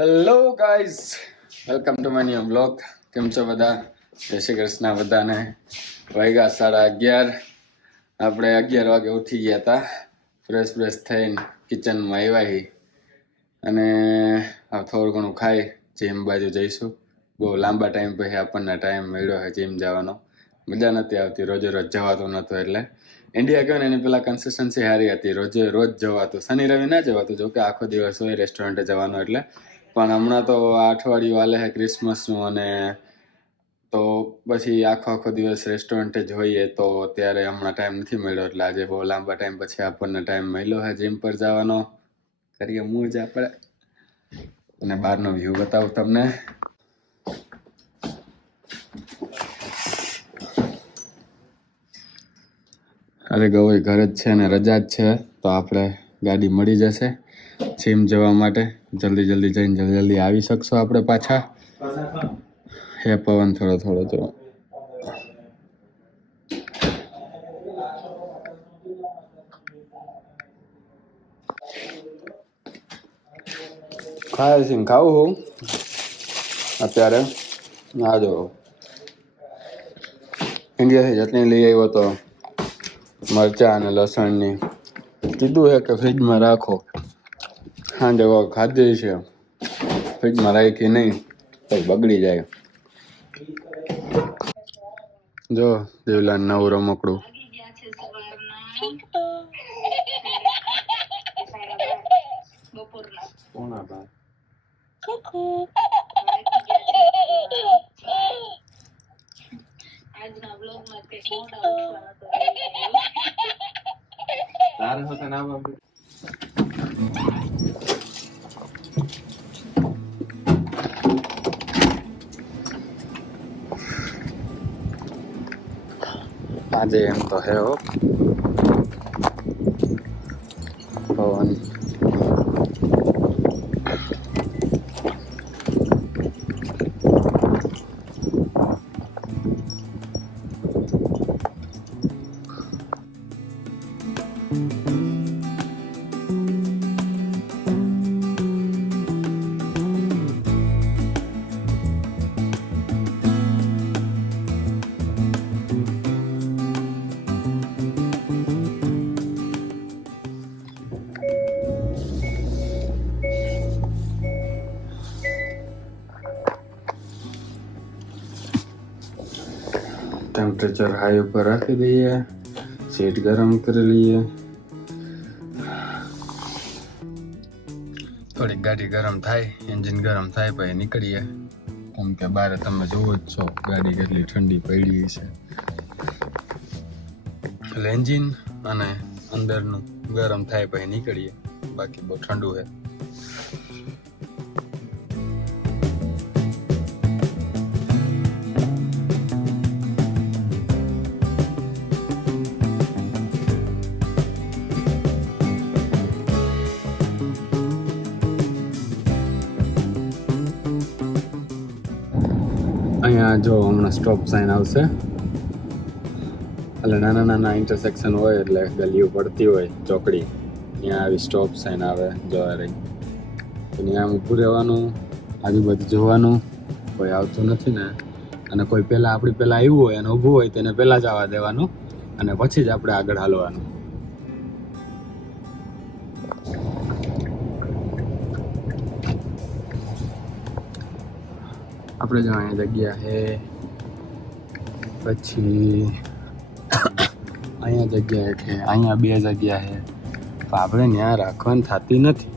Hello guys, welcome to my new blog. કેમ છો બધા? જય શ્રી કૃષ્ણ બધાને. વાગ્યા 11:30. આપણે 11 વાગે ઉઠી ગયા હતા. ફ્રેશ થઈને કિચનમાં આવ્યા અને થોડું ઘણું ખાઈ જીમ બાજુ જઈશું. બહુ લાંબા ટાઈમ પછી આપણને ટાઈમ મળ્યો છે જીમ જવાનો. મજા નથી આવતી, રોજે રોજ જવાતું નહોતું. એટલે ઇન્ડિયા ગયો ને એની પેલા કન્સિસ્ટન્સી સારી હતી, રોજ જવાતું. શનિ રવિ ના જવાતું, જોકે આખો દિવસ હોય રેસ્ટોરન્ટે જવાનું એટલે. પણ હમણાં તો આ અઠવાડિયું હાલે છે ક્રિસમસનું, અને તો પછી આખો દિવસ રેસ્ટોરન્ટે જ હોઈએ, તો ત્યારે હમણાં ટાઈમ નથી મળ્યો. એટલે આજે બહુ લાંબા ટાઈમ પછી આપણને ટાઈમ મળ્યો છે જીમ પર જવાનો. કરીએ મોજ આપણે. અને બહારનો વ્યૂ બતાવું તમને. અરે ગવઈ ઘરે જ છે ને રજા જ છે, તો આપણે ગાડી મળી જશે જીમ જવા માટે. જલ્દી જઈને જલ્દી આવી શકશો આપણે પાછા. હે પવન થોડો જો. ખાવું હું અત્યારે આ જો ઇન્ડિયાથી ચટણી લઈ આવ્યો તો, મરચાં અને લસણની. કીધું છે કે ફ્રીજમાં રાખો, સાંજે ખાધી છે, ફ્રીજમાં રાખી નહીં તો બગડી જાય. જો દેવલાન નવું રમકડું. આજે એમ તો હે હો પવન. ટેમ્પરેચર હાઈ ઉપર રાખી દઈએ, સીટ ગરમ કરી લઈએ. થોડીક ગાડી ગરમ થાય, એન્જિન ગરમ થાય પછી નીકળીએ. કેમ કે બહાર તમે જોવો જ છો ગાડી કેટલી ઠંડી પડી છે. એટલે એન્જિન અને અંદરનું ગરમ થાય પછી નીકળીએ. બાકી બહુ ઠંડુ છે. અહીંયા જો હમણાં સ્ટોપ સાઇન આવશે. એટલે નાના ઇન્ટરસેક્શન હોય, એટલે ગલીઓ પડતી હોય ચોકડી, ત્યાં આવી સ્ટોપ સાઇન આવે જોવા રહી. તો ત્યાં ઊભું રહેવાનું, આજુબાજુ જોવાનું. કોઈ આવતું નથી ને, અને કોઈ આપણી પહેલાં આવ્યું હોય અને ઊભું હોય તેને પહેલાં જ આવવા દેવાનું, અને પછી જ આપણે આગળ હાલવાનું. આપણે જો અહીંયા જગ્યા છે, પછી અહીંયા જગ્યા છે, અહીંયા બે જગ્યા છે. આપણે ત્યાં રાખવાની થતી નથી,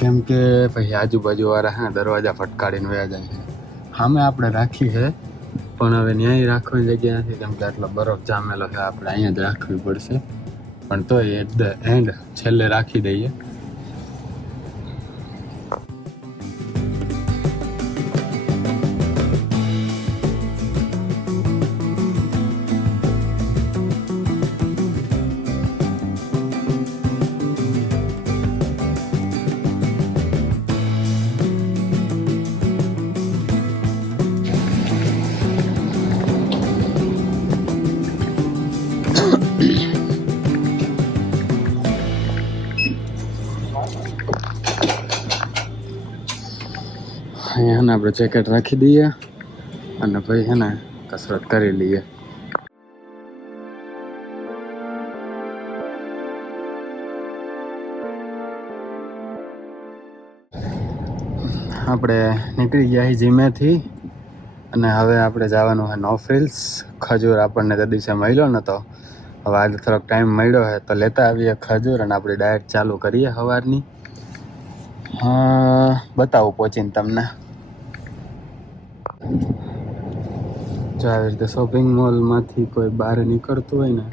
કેમ કે પછી આજુબાજુવાળા હા દરવાજા ફટકારીને વયા જાય છે. સામે આપણે રાખી છે, પણ હવે ન્યાય રાખવાની જગ્યા નથી, કેમ કે આટલો બરફ જામેલો છે. આપણે અહીંયા જ રાખવી પડશે, પણ તોય એટ ધ એન્ડ છેલ્લે રાખી દઈએ. અહીંયા આપણે જેકેટ રાખી દઈએ અને ભાઈ હે ને કસરત કરી લઈએ. આપણે નીકળી ગયા છીએ જીમેથી અને હવે આપણે જવાનું છે નો ફ્રિલ્સ. ખજૂર આપણને તે દિવસે મળ્યો નહોતો, હવે આજે થોડોક ટાઈમ મળ્યો છે તો લેતા આવીએ ખજૂર અને આપણી ડાયટ ચાલુ કરીએ સવારની. બતાવું પહોંચીને તમને. જો આવી રીતે શોપિંગ મોલમાંથી કોઈ બહાર નીકળતું હોય ને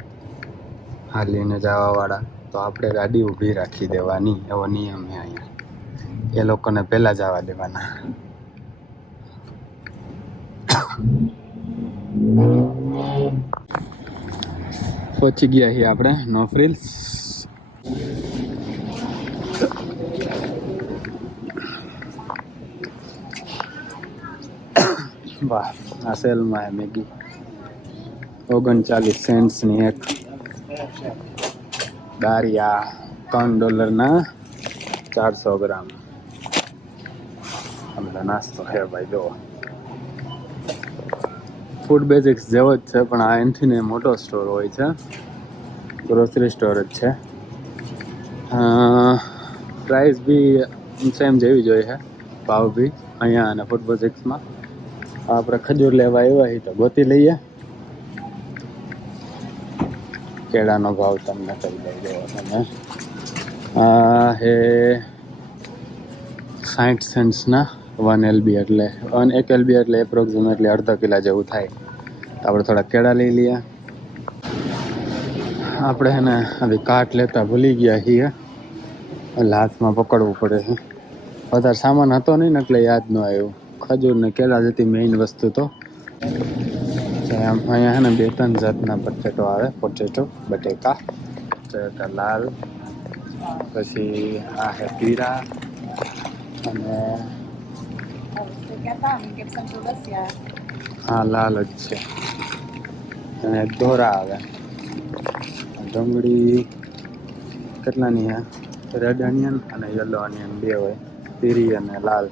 હાલીને જવાવાળા તો આપણે ગાડી ઊભી રાખી દેવાની, એવો નિયમ છે અહીંયા. એ લોકોને પહેલાં જવા દેવાના. પહોંચી ગયા છીએ આપણે નો ફ્રિલ્સ. વાહ, આ સેલમાં હે મેગી 39 સેન્ટ્સની એક. દારિયા $3 400 ગ્રામ. અમને નાસ્તો હે ભાઈ. જો ફૂડ બેઝિક્સ જેવો જ છે પણ આ એનથી ને મોટો સ્ટોર હોય છે, ગ્રોસરી સ્ટોર જ છે. પ્રાઇસ બી સેમ જેવી જોઈએ છે, ભાવ બી અહીંયા અને ફૂડ બેઝિક્સમાં. આપણે ખજૂર લેવા આવ્યા છીએ તો ગોતી લઈએ. કેળાનો ભાવ તમને કહી દઈ દેવો તમે. આ હે 60 સેન્ટ્સના 1 LB એટલે 1 LB એટલે એપ્રોક્સિમેટલી અડધા કિલા જેવું થાય. તો આપણે થોડા કેળા લઈ લઈએ. આપણે હે ને આવી કાટ લેતા ભૂલી ગયા છીએ એટલે હાથમાં પકડવું પડે છે. વધારે સામાન હતો નહીં ને એટલે યાદ ન આવ્યું. ખજૂર ને કેળા જતી મેઇન વસ્તુ તો. અહીંયા હે ને 2-3 જાતના બટેટો આવે. બટેકા લાલ, પછી આ હે પીરા અને હા લાલ જ છે અને ધોરા આવે. ડુંગળી કેટલાની હે? રેડ ઓનિયન અને યલો ઓનિયન બે હોય, પીરી અને લાલ.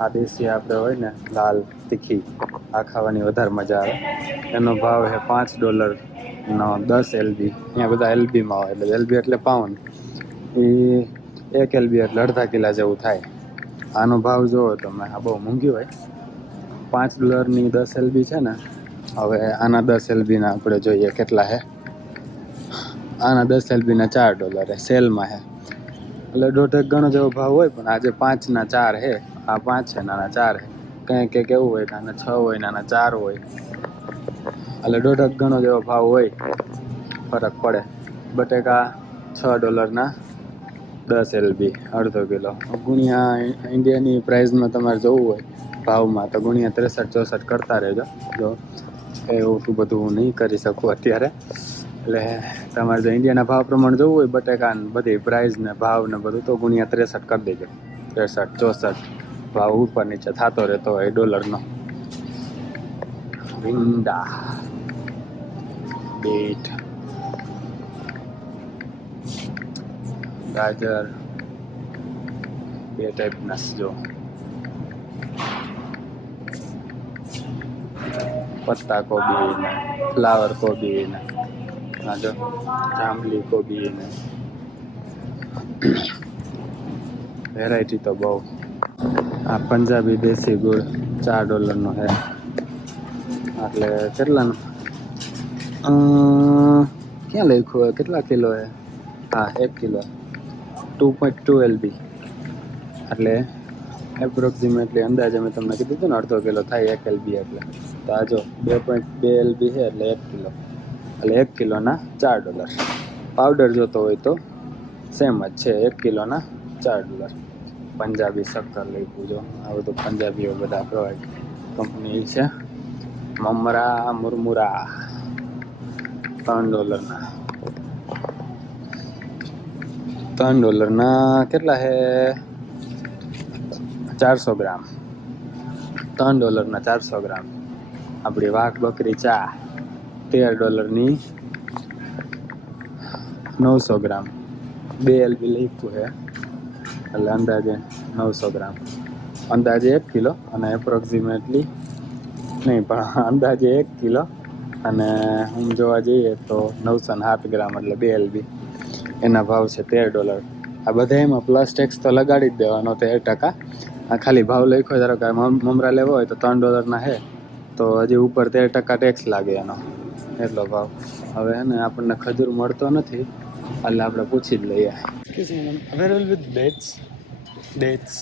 આ દેશી આપણે હોય ને લાલ તીખી, આ ખાવાની વધારે મજા આવે. એનો ભાવ છે $5 નો 10 LB. અહીંયા બધા LBમાં હોય એટલે LB એટલે પાઉન્ડ. એ 1 LB એટલે અડધા કિલા જેવું થાય. આનો ભાવ જોવો તમે, આ બહુ મોંઘી હોય. $5ની 10 LB છે ને. હવે આના 10 LBના આપણે જોઈએ કેટલા છે. આના 10 LBના $4 સેલમાં છે એટલે 1.5 ગણો જેવો ભાવ હોય. પણ આજે 5ના 4 છે. આ 5 છે, નાના 4 છે. કંઈક એવું હોય કે આના 6 હોય, નાના 4 હોય, એટલે 1.5 ગણો જેવો ભાવ હોય, ફરક પડે. બટેકા $6ના 10 LB અડધો કિલો. ગુણ્યા ઇન્ડિયાની પ્રાઇસમાં તમારે જોવું હોય ભાવમાં તો ગુણ્યા 63-64 કરતા રહેજો. જો એવું બધું હું નહીં કરી શકું અત્યારે. એટલે તમારે જો ઇન્ડિયાના ભાવ પ્રમાણે જોવું હોય બટેકા બધી પ્રાઇસ ને ભાવ ને બધું તો ગુણ્યા 63 કરી દેજો. 63-64 ભાવ ઉપર નીચે થતો રહેતો હોય ડોલરનો. ભીંડા, બીટ, ગાજર બે ટાઈપના જો. પત્તા કોબી ને ફ્લાવર કોબી ને આ જો જાંબલી કોબી ને વેરાયટી તો બહુ. આ પંજાબી દેશી ગુળ $4 છે. એટલે કેટલાનું ક્યાં લખ્યું હોય કેટલા કિલો હે? હા 1 કિલો 2.2 LB એટલે એપ્રોક્સિમેટલી અંદાજે મેં તમને કીધું હતું ને અડધો કિલો થાય 1 LB એટલે. તો આ જો 2.2 LB છે એટલે 1 કિલો એટલે 1 કિલોના $4. પાવડર જોતો હોય તો સેમ જ છે, 1 કિલોના $4. પંજાબી શક્કર લઈ પૂજો. આ બધું પંજાબીઓ બધા પ્રોવાઈડ કંપની છે. મમરા મુરમુરા $3ના કેટલા છે? 400 ગ્રામ. $3ના 400 ગ્રામ. આપણી વાઘ બકરી ચા $13ની 900 ગ્રામ. 2 LB લખ્યું છે એટલે અંદાજે 900 ગ્રામ. અંદાજે 1 કિલો અને એપ્રોક્સિમેટલી નહીં પણ અંદાજે 1 કિલો અને હું જોવા જઈએ તો 907 ગ્રામ એટલે 2 LB એના ભાવ છે $13. આ બધા એમાં પ્લસ ટેક્સ તો લગાડી જ દેવાનો 13%. આ ખાલી ભાવ લખ્યો ધારો કે મમરા લેવો હોય તો $3 છે તો હજી ઉપર 13% ટેક્સ લાગે એનો એટલો ભાવ. હવે ને આપણને ખજૂર મળતો નથી એટલે આપણે પૂછી જ લઈએ. Available with dates dates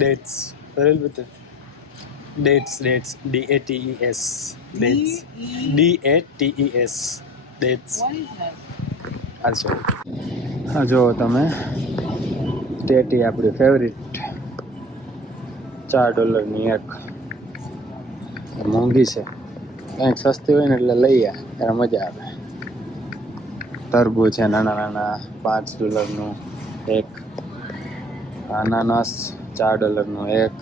dates available with dates dates DATES dates DATES dates. What is that? also હા જો તમે ટેટી આપણી ફેવરિટ $4 એક મોંઘી છે કંઈક સસ્તી હોય ને એટલે લઈએ ત્યારે મજા આવે. તરબૂચ છે નાના નાના $5 એક, અનાનસ $4 એક,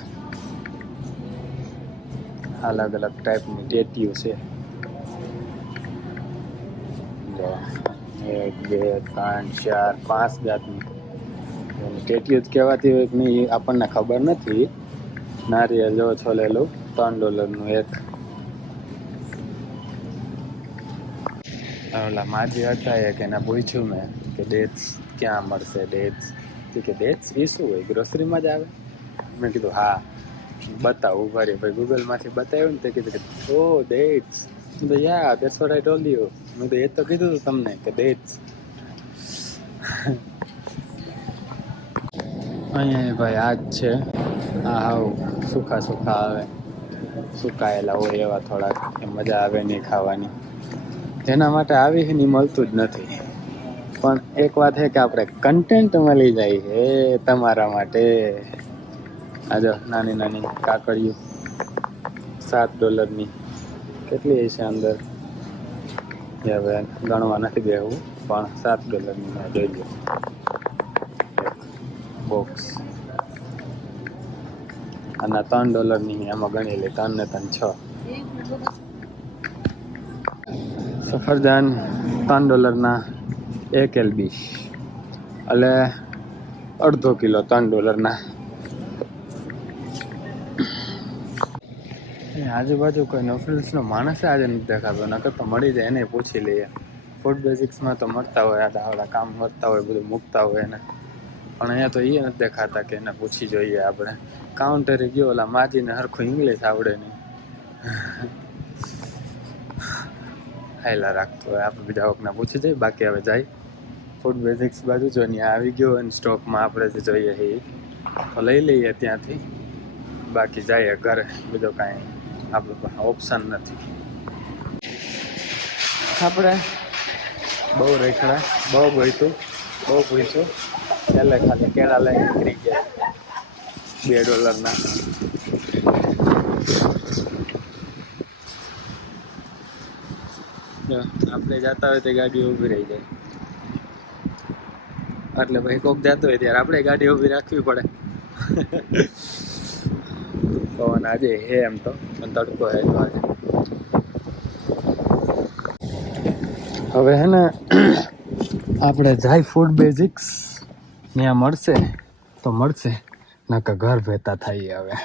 અલગ અલગ ટાઈપની ટેટીઓ છે. 1 2 3 4 5 જાતની ટેટીઓ જ કહેવાતી હોય કે નહીં આપણને ખબર નથી. નારિયેળ જો છોલેલું $3 એક. ઓલા માજી હતા એક એને પૂછ્યું મેં કે ડેટ્સ ક્યાં મળશે ડેટ્સ કે ડેટ્સ એ શું હોય ગ્રોસરીમાં જ આવે. મેં કીધું હા બતાવું ઉભા રહી ભાઈ ગૂગલમાંથી બતાવ્યું ને તે કીધું કે ઓ ડેટ્સ. મેં તો yeah that's what I told you. મેં તો એ તો કીધું હતું તમને કે ડેટ્સ. અહીંયા ભાઈ આ જ છે. હા હાવ સુખા સુખા આવે સુકાયેલા હોય એવા થોડાક એ મજા આવે નહીં ખાવાની. જેના માટે આવી છે ને મળતું જ નથી. પણ એક વાત છે કે આપણે કન્ટેન્ટ મળી જાય છે તમારા માટે. આ જો નાની નાની કાકડીઓ $7 કેટલી હશે અંદર હવે ગણવા નથી બેહવું પણ $7 મેં જોઈ લો બોક્સ અને $3 એમાં ગણી લે 3 ને 3 6. સફરજન $3 1 LB એટલે અડધો કિલો $3. આજુબાજુ કોઈ નોફિલ્સનો માણસ આજે નથી દેખાતો નકર તો મળી જાય એને પૂછી લઈએ. ફૂડ બેઝિક્સમાં તો મળતા હોય આડા કામ કરતા હોય બધું મૂકતા હોય એને પણ અહીંયા તો એ નથી દેખાતા કે એને પૂછી જોઈએ આપણે. કાઉન્ટરે ગયો ઓલા માજીને હરખું ઇંગ્લિશ આવડે નહીં હાયલા રાખતો હોય આપણે બીજા વખતને પૂછી જઈએ. બાકી હવે જાય ફૂડ બેઝિક્સ બાજુ જો ત્યાં આવી ગયો અને સ્ટોકમાં આપણે જે જોઈએ એ તો લઈ લઈએ ત્યાંથી. બાકી જઈએ ઘરે બીજો કાંઈ આપણું પાસે ઓપ્શન નથી. આપણે બહુ રેખડા બહુ ગોઈતું બહુ પૂછ્યું છેલ્લે ખાલી કેળા લઈને નીકળી ગયા $2. આપણે જતા હોય તો ગાડી ઊભી રહી જાય એટલે ભાઈ કોક જતો હોય ત્યારે આપણે ગાડી ઊભી રાખવી પડે. પવન આજે હે એમ તો પણ તડકો હે તો આજે. હવે હે ને આપણે જાય ફૂડ બેઝિક્સ ત્યાં મળશે તો મળશે નકર ઘર ભેતા થાય હવે.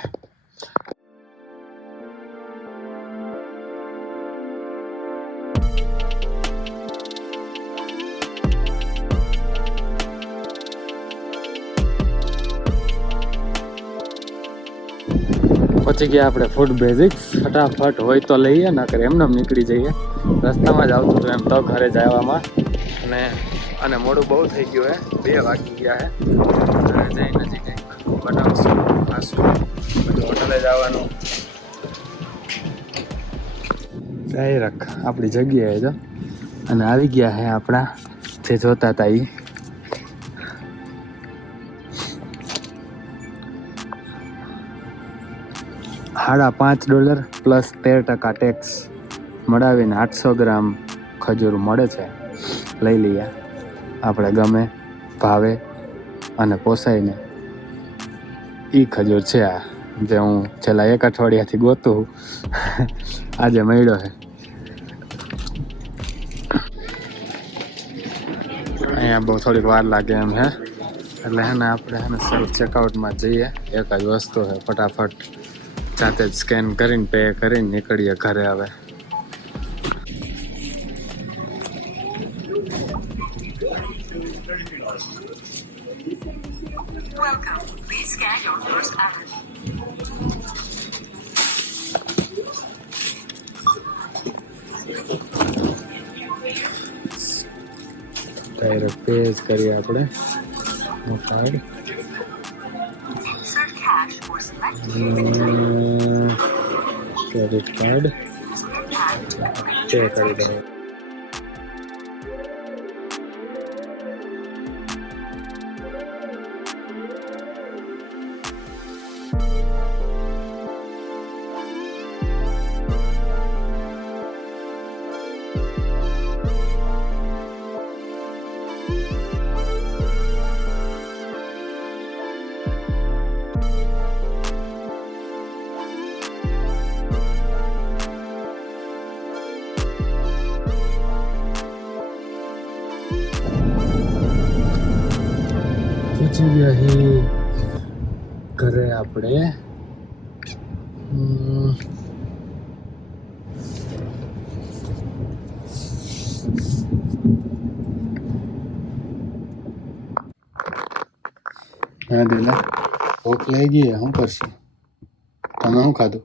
પહોંચી ગયા આપણે ફૂડ બેઝિક્સ. ફટાફટ હોય તો લઈએ નકર એમને નીકળી જઈએ. રસ્તામાં જ આવતું હતું એમ તો ઘરે જવામાં અને મોડું બહુ થઈ ગયું હે 2 વાગી ગયા હે. ઘરે જઈને હજી કંઈક બનાવશું ખાશું બધું હોટલે જવાનું. ડાયરેક્ટ આપણી જગ્યાએ જો અને આવી ગયા હે આપણા જે જોતા હતા એ. $5.5 પ્લસ 13% ટેક્સ મળાવીને 800 ગ્રામ ખજૂર મળે છે. લઈ લઈએ આપણે ગમે ભાવે અને પોસાઈને. એ ખજૂર છે આ જે હું છેલ્લા 1 અઠવાડિયાથી ગોતું આજે મળ્યો છે. અહીંયા બહુ થોડીક વાર લાગે એમ હે એટલે હે ને આપણે હે ને સેલ્ફ ચેકઆઉટમાં જઈએ. એક જ વસ્તુ છે, ફટાફટ જાતે જ સ્કેન કરીને પે કરીને નીકળીએ ઘરે. હવે ડાયરેક્ટ પે જ કરીએ આપણે. કાર્ડ ક્રેડિટ કાર્ડ પે કરી દઈએ. પહોંચી ગયા હે ઘરે આપણે. હા દિલા, ભૂખ લાગી ગઈ. શું કરશું? તમે શું ખાધું?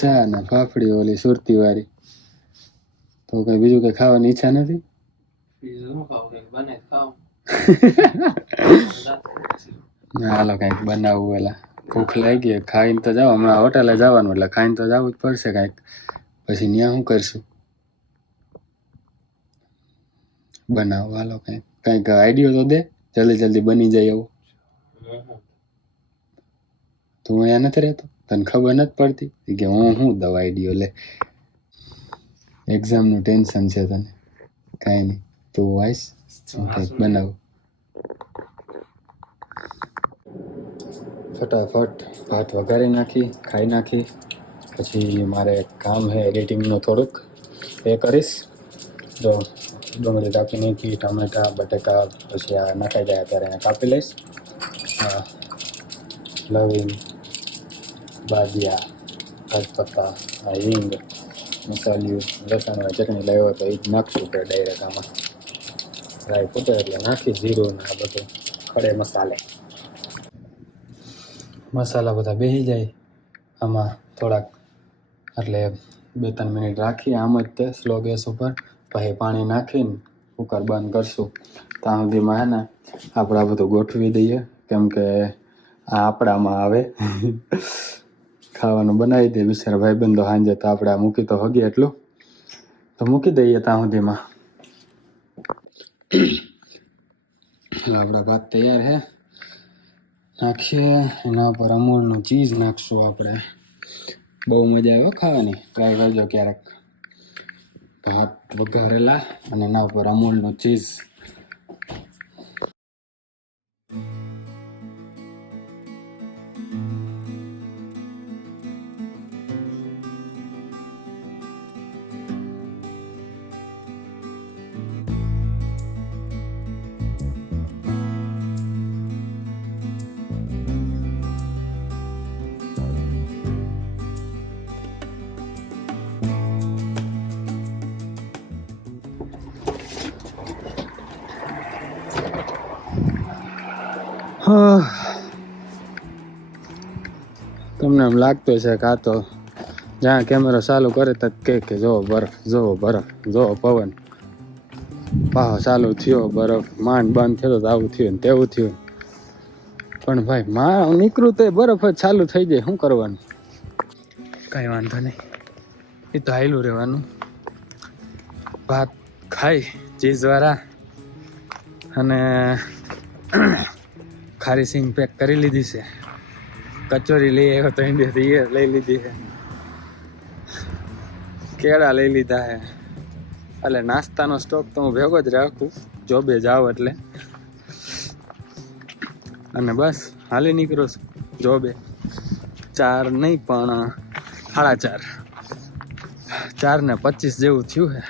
ચા ને ફાફડી ઓલી સુરતી વાળી. તો કઈ બીજું કઈ ખાવાની ઈચ્છા નથી? હાલો કઈક બનાવવું. એલા ભૂખ લાગી, ખાઈને તો જાવ. હમણાં હોટેલે જવાનું એટલે ખાઈને તો જવું જ પડશે કઈક. પછી ત્યાં શું કરશું? બનાવો હાલો કઈક. કઈક આઈડિયો તો દે, જલ્દી જલ્દી બની જાય એવું. તું અહીંયા નથી રહેતો? તને ખબર નથી પડતી કે હું દવા આઈડિયો લે. એક્ઝામનું ટેન્શન છે તને? કાંઈ નહીં, તું આવીશ કંઈક બનાવું. ફટાફટ ભાત વઘારી નાખી, ખાઈ નાખી. પછી મારે કામ છે એડિટિંગનું થોડુંક, એ કરીશ. જો ડુંગળી કાપી નાખી, ટામેટા બટેકા પછી આ નાખાઈ જાય ત્યારે એને કાપી લઈશ. લવિંગ, બાદિયા, રાજપત્તા, હિંગ, મસાલિયું, લસણ ચટણી લાવ્યો તો એ જ નાખશું કે ડાયરેક્ટ આમાં. રાઈ ફૂટે એટલે નાખી જીરું ને આ બધું ખડે મસાલે. મસાલા બધા બેસી જાય આમાં થોડાક, એટલે 2-3 મિનિટ રાખી આમ જ તે સ્લો ગેસ ઉપર. પછી પાણી નાખીને કુકર બંધ કરશું. ત્યાં સુધીમાં હે ને આપણે આ બધું ગોઠવી દઈએ, કેમ કે આ આપણામાં આવે. ખાવાનું બનાવી દઈએ બિચારા ભાઈબંધો સાંજે, તો આપણે આ મૂકી તો હગીએ એટલું તો મૂકી દઈએ. ત્યાં સુધીમાં આપણા ભાત તૈયાર છે. નાખીએ એના પર અમૂલનું ચીઝ નાખશું આપણે. બહુ મજા આવે ખાવાની, ટ્રાય કરજો ક્યારેક. ભાત વઘારેલા અને એના ઉપર અમૂલનું ચીઝ. તમને એમ લાગતું છે કે આ તો જ્યાં કેમેરો ચાલુ કરે તો કે જોવો બરફ, જોવો બરફ, જોવો પવન. પાહો ચાલુ થયો બરફ, માંડ બંધ થયો તો આવું થયું ને તેવું થયું. પણ ભાઈ નીકળું તો બરફ જ ચાલુ થઈ જાય, શું કરવાનું? કાંઈ વાંધો નહીં, એ તો હાયલું રહેવાનું. ભાત ખાઈ ચીઝવાળા અને ખારી સિંગ પેક કરી લીધી છે. કચોરી લઈ આવ્યો તો ઇન્ડિયાથી એ લઈ લીધી છે. કેળા લઈ લીધા છે. એટલે નાસ્તાનો સ્ટોક તો હું ભેગો જ રાખું જોબે જાઉં એટલે. અને બસ હાલી નીકળો છું જોબે. 4 નહીં પણ 4:30, 4:25 જેવું થયું છે.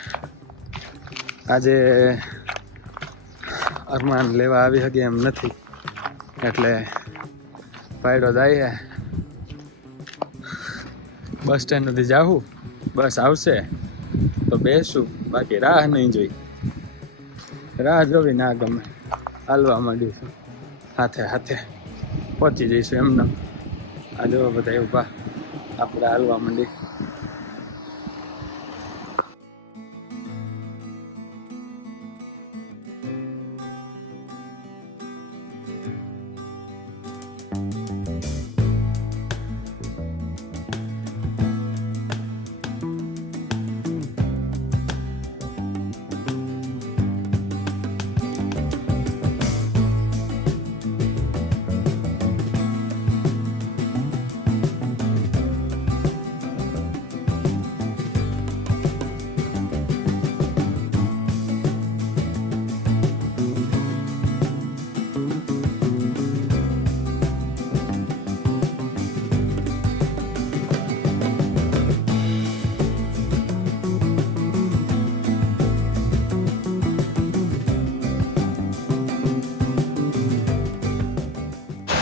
આજે અરમાન લેવા આવી શકે એમ નથી, એટલે પાયડો જાય બસ સ્ટેન્ડ સુધી જાઉં. બસ આવશે તો બેસું, બાકી રાહ નહીં જોઈ. રાહ જોવી ના ગમે, હાલવા માંડીશું, હાથે હાથે પહોંચી જઈશું એમને. આ જો બધા ઊભા, આપણે હાલવા માંડી.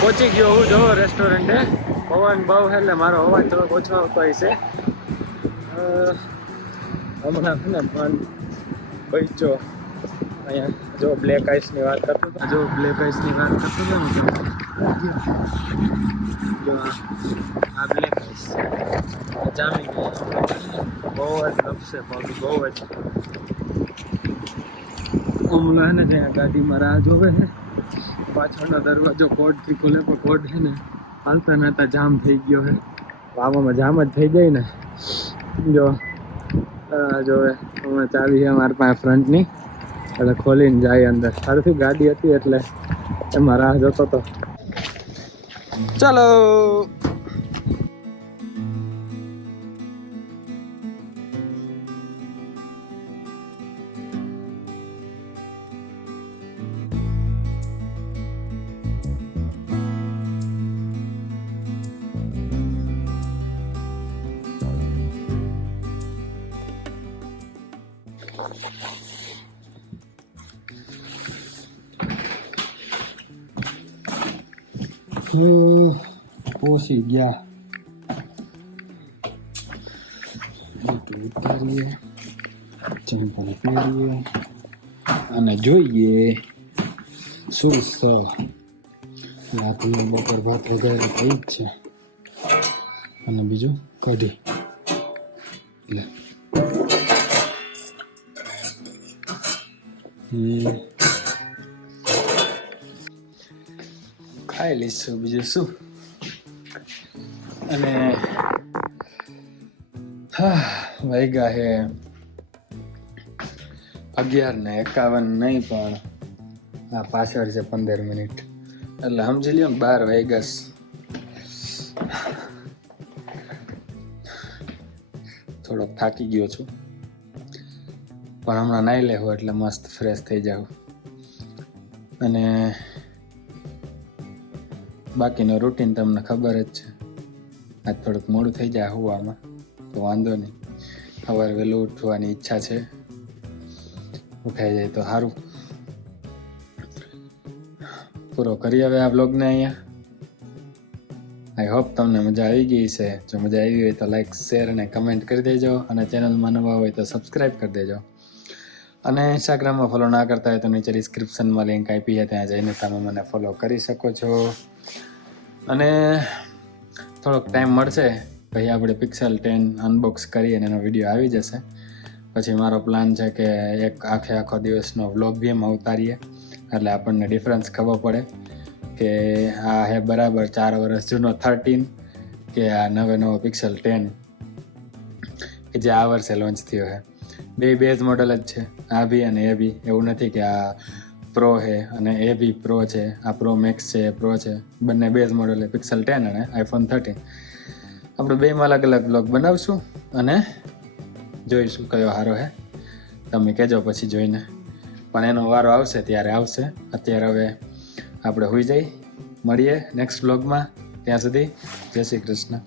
પહોંચી ગયો હું જો રેસ્ટોરન્ટે. પવન બહુ એટલે મારો અવાજ થોડોક ઓછો આવતો હોય છે. હમણાં છે ને પણ બચો અહીંયા જો બ્લેક આઈસની વાત કરતો હતો. જો બ્લેક આઈસની વાત કરતો હતો ને, જો આ બ્લેક આઈસ જામી ગયા. બહુ જ લપસે પગ, બહુ જ. હમણાં ને ત્યાં ગાડીમાં રાહ જોવે છે. પાછળનો દરવાજો કોડથી ખુલે, પણ કોડ છે ને હાલતા નાતા જામ થઈ ગયો છે. આવામાં જામ જ થઈ જાય ને. જો જોવે હમણાં ચાવી છે મારી પાસે ફ્રન્ટની, એટલે ખોલીને જાય અંદર. સારું ગાડી હતી એટલે એમાં રાહ જોતો હતો. ચાલો પહોંચી ગયા. ઉતારીએ, ચંપલ પહેરીએ અને જોઈએ શું રાતનું બપોર ભાત વગેરે થઈ જ છે. અને બીજું કઢી. ખાઈ લઈશું બીજું શું. અને વાગ્યા છે 11:51 નહીં, પણ આ પાછળ છે 15 મિનિટ, એટલે સમજી લ્યો ને 12 વાગ્યા. થોડોક થાકી ગયો છું, પણ હમણાં નાઈ લેવું એટલે મસ્ત ફ્રેશ થઈ જાવ. અને બાકીનો રૂટીન તમને ખબર જ છે. આજ થોડુંક મોડું થઈ જાય હોવામાં, તો વાંધો નહીં. સવારે વહેલું ઉઠવાની ઈચ્છા છે, ઉઠાઈ જાય તો સારું. પૂરો કરી હવે આ બ્લોગને અહીંયા. આઈ હોપ તમને મજા આવી ગઈ છે. જો મજા આવી હોય તો લાઈક, શેર અને કમેન્ટ કરી દેજો. અને ચેનલમાં નવા હોય તો સબસ્ક્રાઈબ કરી દેજો. અને ઇન્સ્ટાગ્રામમાં ફોલો ના કરતા હોય તો નીચે ડિસ્ક્રિપ્શનમાં લિંક આપી છે, ત્યાં જઈને તમે મને ફોલો કરી શકો છો. અને થોડોક ટાઈમ મળશે પછી આપણે પિક્સેલ 10 અનબોક્સ કરીએ અને એનો વિડીયો આવી જશે. પછી મારો પ્લાન છે કે આખો દિવસનો વ્લોગ બી એમાં ઉતારીએ, એટલે આપણને ડિફરન્સ ખબર પડે કે આ હે બરાબર 4 વર્ષ જૂનો 13 કે આ નવો પિક્સેલ 10 કે જે આ વર્ષે લોન્ચ થયો છે. બે જ મોડલ જ છે, આ બી અને એ બી. એવું નથી કે આ પ્રો છે અને એ બી પ્રો છે, આ પ્રો મેક્સ છે, પ્રો છે. બંને બે જ મોડલ છે, પિક્સેલ 10 અને iPhone 13. આપણે બેમાં અલગ અલગ બ્લોગ બનાવશું અને જોઈશું કયો સારો છે. તમે કહેજો પછી જોઈને, પણ એનો વારો આવશે ત્યારે આવશે. અત્યારે હવે આપણે હોઈ જઈ, મળીએ નેક્સ્ટ બ્લોગમાં. ત્યાં સુધી જય શ્રી કૃષ્ણ.